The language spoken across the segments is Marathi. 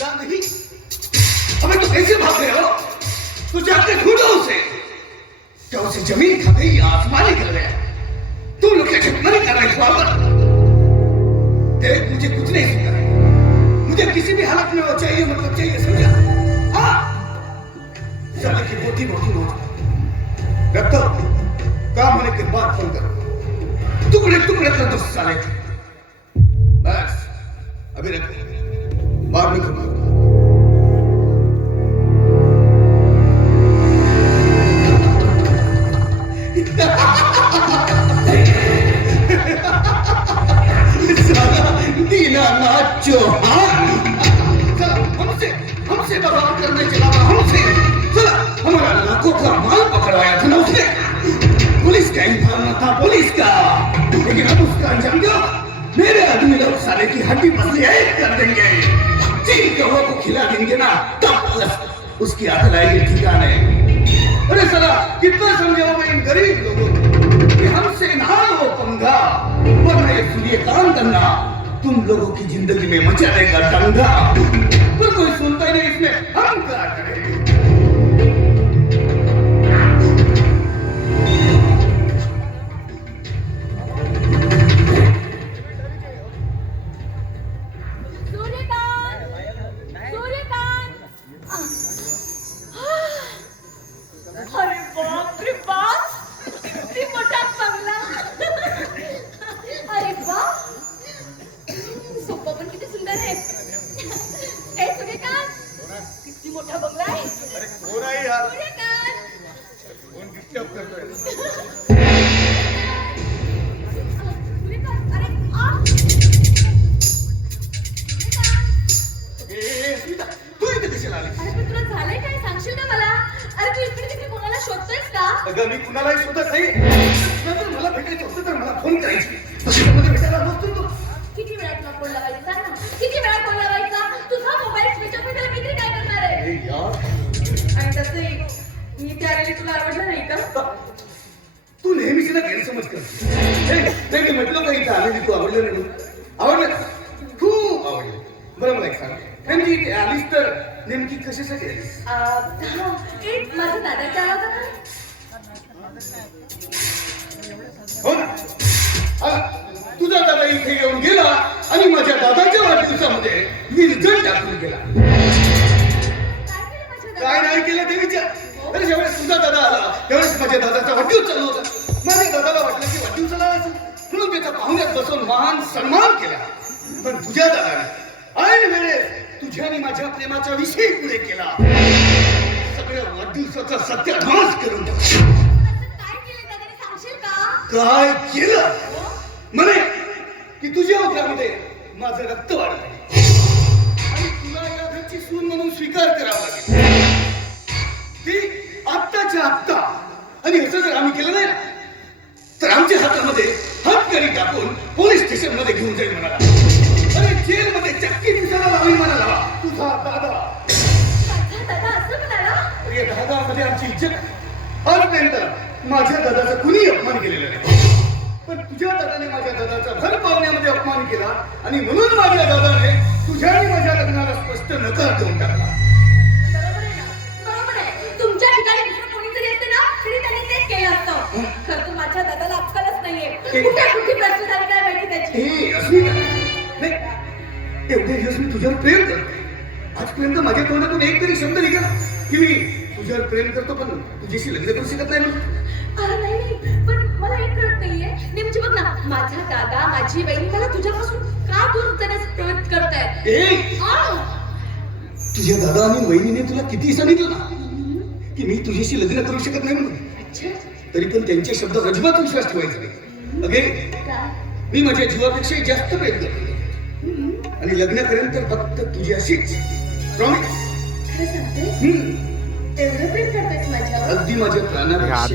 मिला नहीं। अबे तो कैसे भाग गए हो? तो जाके ढूंढो उसे। क्या उसे जमीन खा गई या आसमान निकल गया? तुम लोग क्या छुपमारी कर रहे हो? देख, मुझे कुछ नहीं सुनना है। मुझे किसी भी हालत में वो चाहिए, मतलब चाहिए, समझा? हाँ, समय की मोटी मोटी नोट रखता हूँ। काम होने के बाद फोन करो। टुकड़े टुकड़े कर दो साले के। बस अभी रखो, बाद में करूँगा। दीनानाथ चौहान हमसे बगावत करने चला था। हमसे चला, हमारा लाखों का माल पकड़वाया था ना उसने। पुलिस का इंतजाम था, पुलिस का। लेकिन अब उसका अंजाम दो। मेरे आदमी लोग साले की हड्डी पसली एक कर देंगे। चीन कौवा को खिला देंगे ना, तब उसकी अकल आएगी ठिकाने। अरे साला, कितना समझाओ मैं इन गरीब लोगों को कि हमसे ना लो पंगा, वरना ये सूर्यकांत करना तुम लोगों की जिंदगी में मचा देगा दंगा। पर कोई सुनता ही नहीं, इसमें हम क्या करें? अगं मी कुणालाही शोधत नाही. जर मला भेटायचं होतं तर मला फोन करायची. त्यामध्ये भेटायला नसतो तू. किती वेळा तुला फोन लावायचा सांग ना. किती वेळा फोन लावायचा? तुझा मोबाईल स्विच ऑफ झाला मी तरी काय करणार आहे? अरे यार. आणि तसंही मी त्या आलेली तुला आवडलं नाही का? तू नेहमीच ना गैरसमज करते. नाही मी म्हटलं का इथं आलेली तू आवडलं नाही म्हणून. आवडलं? खूप आवडलं. बरं मला एक सांग. नेमकी इथे आलीस तर नेमकी कशासाठी आलीस? एक माझा दादाचा आला होता ना. हो ना. तुझा दादा इथे येऊन गेला आणि माझ्या दादाच्या वाढदिवसामध्ये विरजण टाकून गेला. काय नाही केलं ते विचार. अरे ज्यावेळेस तुझा दादा आला त्यावेळेस माझ्या दादाचा वाढदिवस चालू होता. माझ्या दादाला वाटलं की वाढदिवसाला असेल म्हणून त्याचा पाहुण्यात बसून महान सन्मान केला. पण तुझ्या दादाने ऐन वेळेस तुझ्या आणि माझ्या प्रेमाचा विषय पुढे केला. सगळ्या वाढदिवसाचा सत्यानाश करून टाकला. काय केलं? म्हणे की तुझ्या उद्यामध्ये माझं रक्त वाढलं आणि तुला या घरची सून म्हणून स्वीकार करावा लागेल. ती आत्ताच्या आत्ता. आणि असं जर आम्ही केलं नाही ना तर आमच्या हातामध्ये हातकरी टाकून पोलीस स्टेशन मध्ये घेऊन जाईल म्हणाला. अरे जेल मध्ये चक्की दिसायला लावी म्हणाला तुझा दादा. असं म्हणाला? या दादामध्ये आमची इज्जत आजपर्यंत माझ्या दादाचा कुणी अपमान केलेला नाही. पण तुझ्या दादाने माझ्या दादाचा भर पावण्यामध्ये अपमान केला आणि म्हणून माझ्या दादाने तुझ्या आणि माझ्या लग्नाला स्पष्ट नकार देऊन टाकला. बरोबर आहे ना? बरोबर आहे. तुमच्या ठिकाणी दुसरं कोणी जरी असतं ना तरी त्यांनी तेच केलं असतं. खरं तर माझ्या दादाला अक्कलच नाहीये. कुठे प्रश्न झाली काय माहिती त्याची. हे अस्मिता, नाही एवढे दिवस मी तुझ्यावर प्रेम करते. आजपर्यंत माझ्या तोंडातून एक तरी शब्द निघाला की मी तुझ्यावर प्रेम करतो पण तुझ्याशी लग्न करू शकत नाही म्हणून. नाही पण मला एक कळत नाहीये. नाही म्हणजे बघ ना माझा दादा माझी बहीण मला तुझ्यापासून का दूर जाण्याचा प्रयत्न करतायत. तुझ्या दादा आणि वहिनीने तुला किती सांगितलं ना की मी तुझ्याशी लग्न करू शकत नाही म्हणून. तरी पण त्यांच्या शब्दावर अजिबात विश्वास ठेवायचा नाही. अगे मी माझ्या जीवापेक्षा जास्त प्रेम करतो आणि लग्न करेन तर फक्त तुझ्याशीच. प्रॉमिस. खरं सांगतेस? एवढं प्रेम करतेस माझ्यावर? अगदी माझ्या प्राणापेक्षा.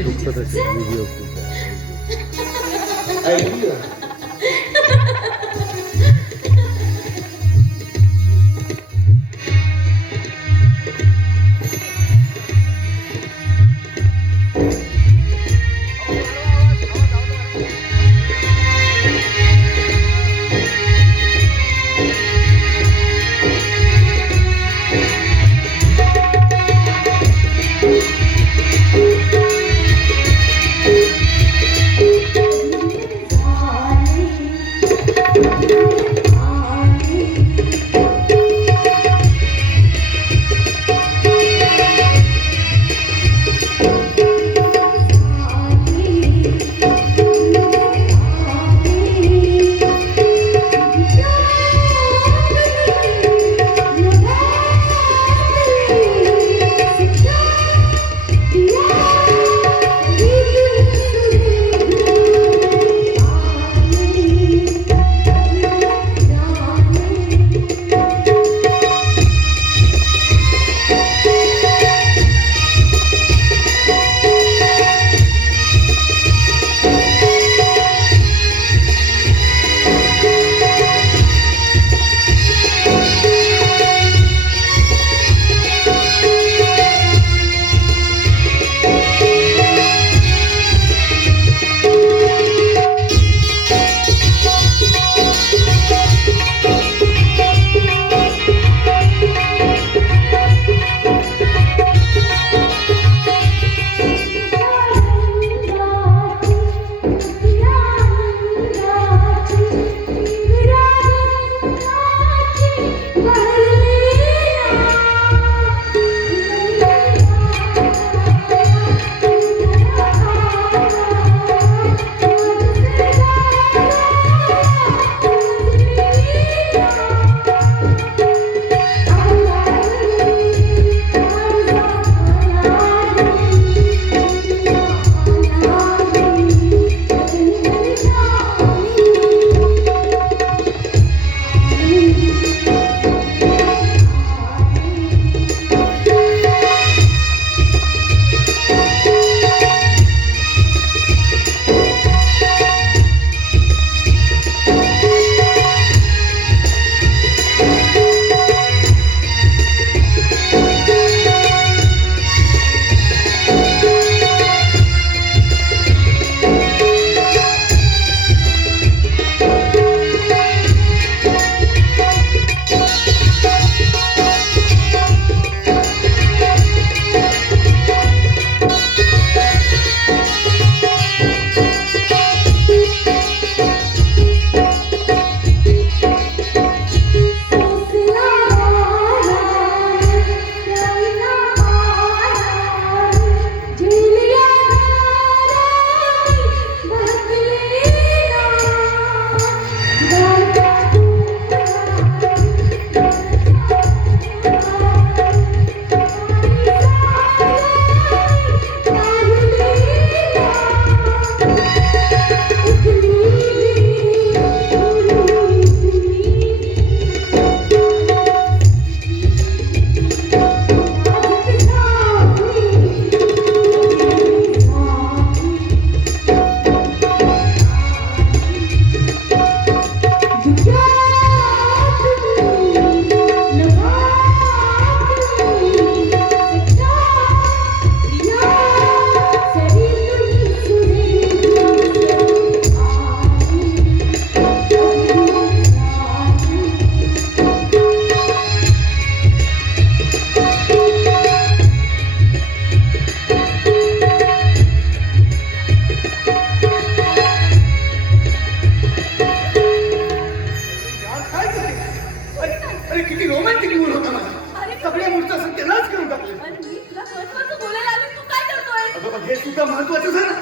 रोमॅन्टिक मूड होता माझा. अरे. सगळ्या मूडचा सत्यानाश करून टाकले. आणि मी तुला महत्वाचं बोलायला आले, तू काय करतोय? अगं पण हे सुद्धा महत्वाचं आहे ना.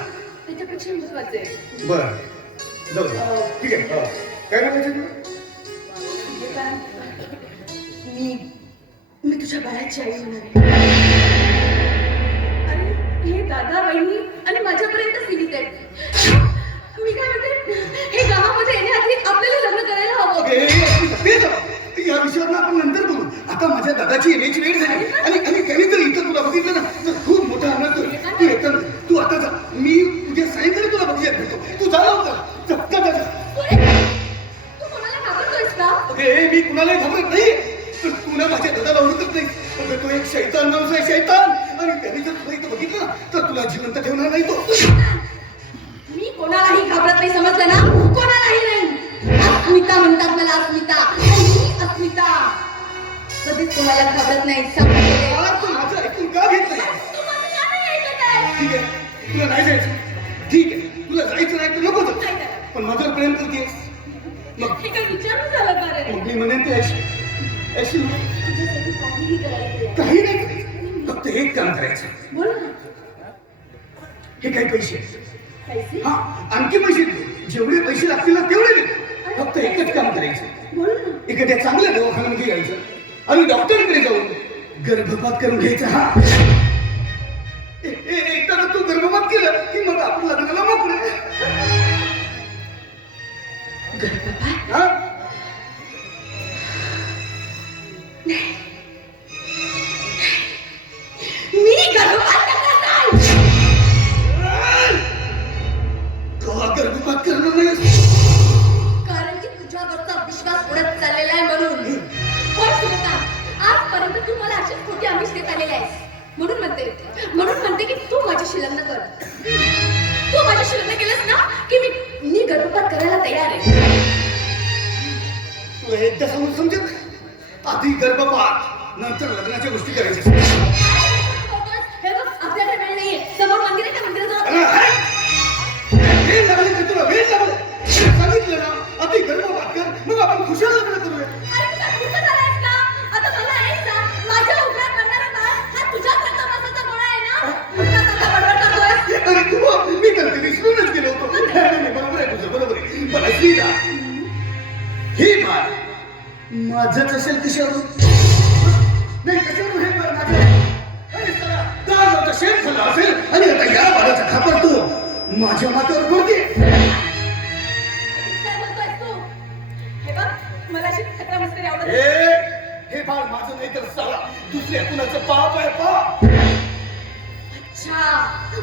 त्याच्यापेक्षा महत्वाचं आहे. बर जाऊ दे. ठीक आहे काय म्हणायचं तुला? म्हणजे काय? मी तुझ्या बाळाची आई होणार आहे. आणि हे दादा वहिनी आणि माझ्यापर्यंत सीमित आहेत. मी काय म्हणते, हे गावामध्ये येण्याआधी आपल्याला लग्न करायला हवं. या विषयावर आपण नंतर बोलू. आता माझ्या दादाची येण्याची वेळ झाली आणि त्यांनी जर इथं तुला बघितलं ना तर खूप मोठा आनंद होईल. तू येतं तू आता जा. मी उद्या सायंकाळी तुला बघायला भेटतो. तू जा लवकर. जा. तू कोणाला घाबरतोयस का? मी कुणालाही घाबरत नाही. पण तू ना माझ्या दादाला ओळखत नाही. अगं तो एक शैतान माणूस आहे, शैतान. आणि त्यांनी जर तुला इथं बघितलं ना तर तुला जिवंत ठेवणार नाही तो. मी कोणालाही घाबरत नाही, समजलं ना? कोणालाही नाही. अस्मिता म्हणतात मला, अस्मिता. आणि मी अस्मिता कधीच कोणाला घाबरत नाही. समजले? तू माझं ऐकून का घेत नाही? तू माझं का नाही ऐकत आहे? ठीक आहे तुला नाही जायचं. ठीक आहे तुला जायचं नाही तर नको जाऊ. काय करायचं? पण माझ्यावर प्रेम करतेस मग हे काय विचारून झालं का रे? मग मी म्हणेन ते ऐशी तुझ्यासाठी काहीही करायचं. काही नाही करायचं. फक्त एक काम करायचं. बोल ना. हे काही पैसे पैसे? हा आणखी पैसे दे. जेवढे पैसे लागतील ना तेवढे दे. फक्त एकच काम करायचं. बोल ना. एखाद्या चांगल्या दवाखान्यामध्ये जायचं आणि डॉक्टरकडे जाऊन गर्भपात करून घ्यायचा. हा एकदा तू गर्भपात केलं की मग आपण लग्नाला मोकळे. गर्भपात? हा मी गर्भपात करणार नाही. गर्भपात करणार नाही. कारण की तुझ्यावरचा विश्वास उडत चाललेला आहे म्हणून. पण सुलतान, आजपर्यंत तू मला अशीच खोटी आमिष देत आलेली आहेस. म्हणून म्हणते की तू माझ्याशी लग्न कर. तू माझ्याशी लग्न केलंस ना की मी गर्भपात करायला तयार आहे. तुला एकदा समोर समजेल. आधी गर्भपात नंतर लग्नाच्या गोष्टी करायच्या. हे बघ, आपल्याकडे वेळ नाहीये. समोर मंदिर आहे, त्या मंदिराजवळ. वेळ लागले तर तुला वेळ लागले. सांगितलं ना आधी गर्भपात कर मग आपण खुशाल लग्न करूया. अरे तू काय मूर्ख झालायस का? आता मला एक सांग, माझ्या उदरात बनणारा बाळ हा तुझ्याच रक्तामासाचा गोळा आहे ना? उगाच आता बडबड करतोय. अरे तू मी तर ते विसरूनच गेलो होतो. नाही, बरोबर आहे तुझं, बरोबर आहे. पण असली ना हे बाळ माझंच असेल कशावर? नाही कशावर हे बाळ माझं आहे? अरे साला दाराचा शेण झाला असेल आणि आता या बाळाचा खापर तू माझ्या माथ्यावर फोडते. काय बोलतोयस तू? हे बघ, मला अशी खतरा मस्करी आवडत नाही. हे बाळ माझं नाही तर साला दुसऱ्या कुणाचं पाप आहे पाप. अच्छा,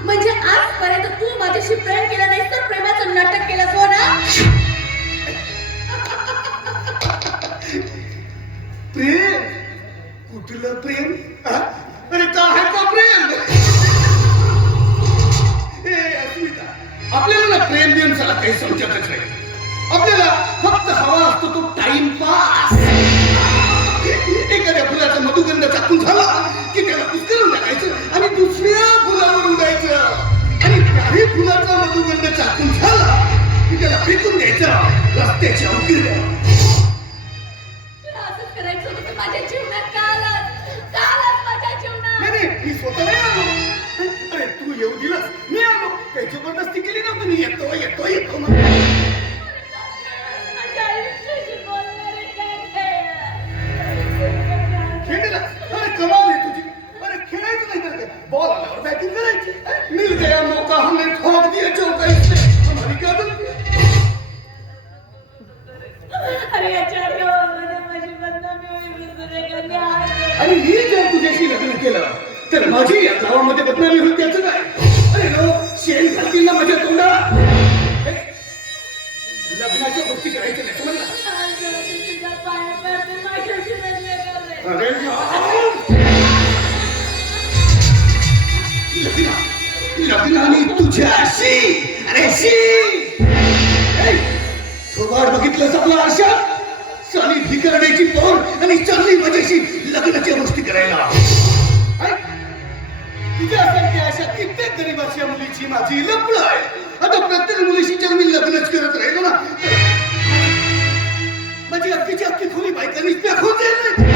म्हणजे आजपर्यंत तू माझ्याशी प्रेम केलं नाहीस तर प्रेमाचं नाटक केलंस, हो ना? प्रेम? कुठलं प्रेम? अरे का आहे का प्रेम? अस्मिता, आपल्याला ना प्रेम देऊन चला काही समजतच नाही. आपल्याला फक्त हवा असतो तो टाइमपास. एखाद्या फुलाचा मधुगंध चाकून झाला की त्याला कुस्करून टाकायचं आणि दुसऱ्या फुलावर उडायचं. आणि त्याही फुलाचा मधुगंध चाकून झाला की त्याला फेकून द्यायचं रस्त्याच्या अवघड. तुला असंच करायचं होतं तर माझ्या जीवनात का आलास? का आलास माझ्या जीवनात? नाही मी स्वतः नाही आलो. अरे तू येऊ दिलास मी आलो. काही जबरदस्ती केली नव्हती. मी येतो म्हणून. माझ्या आयुष्याशी बोलणारे काय खेळला. अरे कमाल आहे तुझी. अरे खेळायचं नाही तर काय. बॉल आल्यावर बॅटिंग करायची. मिल गया मौका हमने ठोक दिया चौका इससे हमारी क्या गलती? अरे याच्या गावामध्ये माझी बदनामी होईल, दुसरे कधी आहे. आणि मी जर तुझ्याशी लग्न केलं तर माझी या गावामध्ये बदनामी होईल त्याचं काय? अरे नो शेण घालतील ना माझ्या तोंडात. लग्नाच्या गोष्टी करायच्या नाही समजलं? तुझ्या पाया पडते, माझ्याशी लग्न कर. अरे लग्नाने तुझ्याशी. अरे शी थोबाड बघितलंस आपला आरशात? साली भिकारण्याची पोर आणि चालली माझ्याशी लग्नाच्या गोष्टी करायला. तुझ्यासारख्या अशा कित्येक गरीबाच्या मुलीची माझी लपड आहे. आता प्रत्येक मुलीशी जर मी लग्नच करत राहिलो ना माझी अक्कीची अक्की खोली बायकांनी फेकून दिली.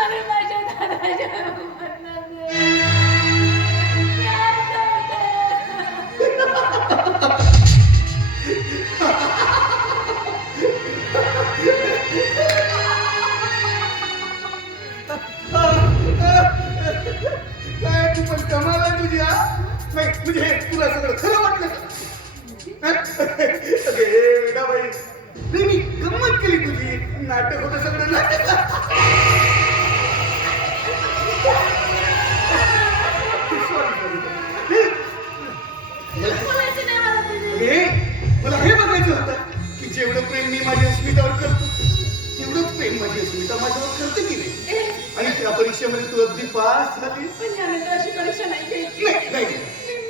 अरे माझ्या दादाच्या काय तू पण कमाल आहे तुझी हा? नाही म्हणजे हे तुला सगळं खरं वाटलं का? अगे वेडाबाई, नाही मी गंमत केली तुझी. नाटक होतं सगळं नाटक. मला हे बघायचं होतं की जेवढं प्रेम मी माझ्या अस्मितावर करतो तेवढंच प्रेम माझी अस्मिता माझ्यावर करते की नाही. आणि त्या परीक्षेमध्ये तू अगदी पास झाली. पण यानंतर अशी परीक्षा नाही घ्यायची. नाही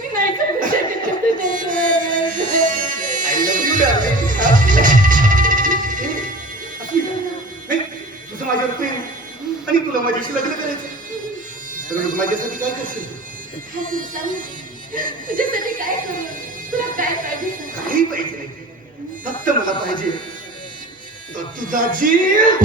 मी नाही करू शकत. I love you darling. नाही तुझं माझ्यावर प्रेम आणि तुला माझ्याशी लग्न करायचं तर मग माझ्यासाठी काय करशील? तुझ्यासाठी काय करू? तुला काय पाहिजे? काही पाहिजे नाही, फक्त मला पाहिजे तर तुझा जीव.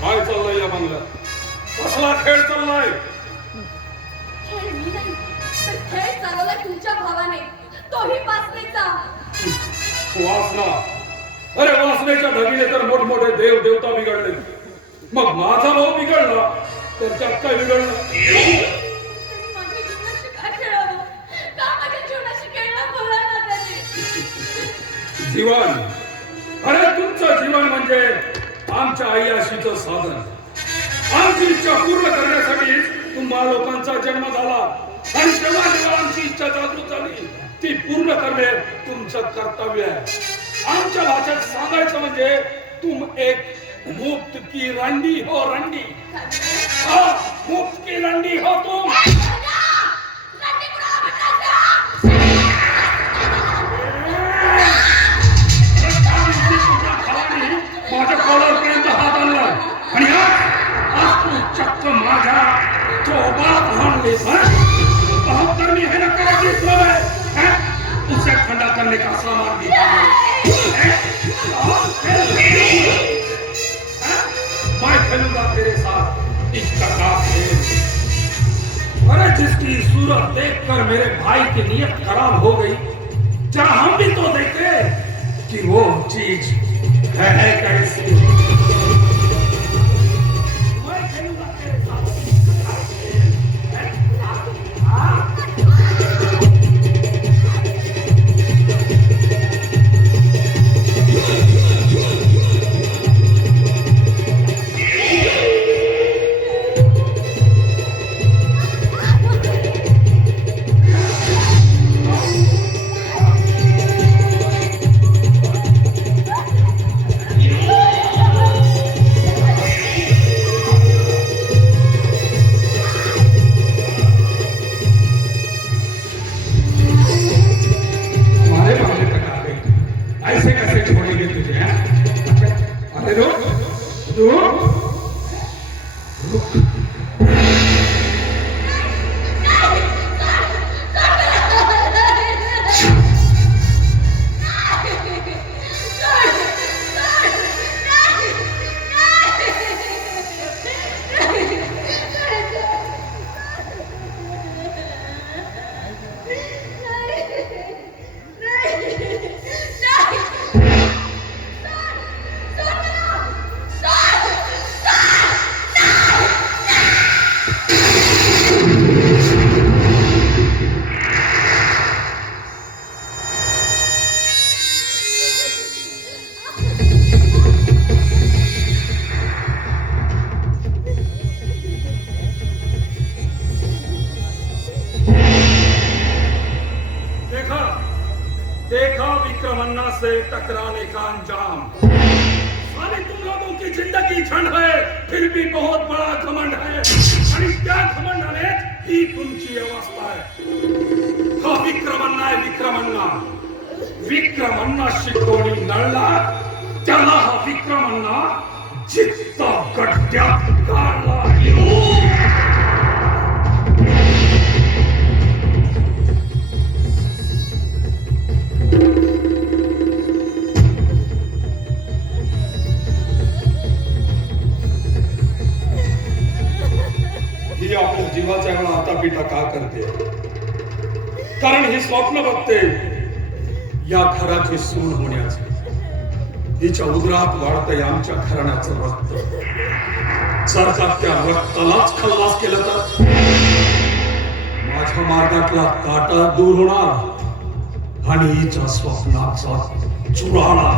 काय चाललंय या बंगल्यात? कसला खेळ चाललाय? खेळ मी नाही, तर खेळ चालवला तुमच्या भावाने, तोही वासनेचा. वासना? अरे वासनेच्या ढगीने तर मोठमोठे देव देवता बिघडले. मग माझा भाऊ बिघडला तर त्यात काय बिघडलं? त्यांनी माझ्या जीवनाशी का खेळावं? का माझ्या जीवनाशी खेळणं बोलावं त्यांनी? जीवन? अरे तुमचं जीवन म्हणजे आमच्या आईआशीचं साधन. आमची इच्छा पूर्ण करण्यासाठी तुम्हा लोकांचा जन्म झाला आणि जेव्हा जेव्हा आमची इच्छा जागृत झाली ती पूर्ण करणे तुमचं कर्तव्य आहे. आमच्या भाषेत सांगायचं म्हणजे तुम एक मुफ्त की रंडी हो रंडी. हाँ, मुफ्त की रंडी हो तुम. माझ्या कॉलरपर्यंत हात आणला आणि आज तू चक्क माझ्या चोबात आणलीस. तर मी है ना करायची है उसे खंडा करने का सामान दिया. मैं खेलूंगा तेरे साथ इश्क का खेल. अरे जिसकी सूरत देखकर मेरे भाई की नीयत खराब हो गई, जरा हम भी तो देखे कि वो चीज है कैसी. मैं खेलूंगा तेरे साथ इश्क का खेल. ऐसे कैसे छोड़ेंगे तुझे? अरे रुक रुक रुक. देखा विक्रमन्ना से टकराने का अंजाम. साली तुम लोगों की जिंदगी झंड है, फिर भी बहुत बड़ा घमंड है. आणि त्या घमंडाने ही तुमची अवस्था आहे. हा विक्रमन्ना आहे विक्रमन्ना. विक्रमण्णाशी कोणी नळला त्याला हा विक्रमण्णा चित्त गड्ड्यात गाळला. ही आपल्या जीवाच्या वेळा आटापिटा का करते? कारण ही स्वप्न बघते या घराची सून होण्याची. हिच्या उदरात वाढतंय आमच्या घराण्याचं रक्त. जर का त्या रक्तालाच खल्लास केलं तर माझ्या मार्गातला काटा दूर होणार आणि हिच्या स्वप्नाचा चुराळा.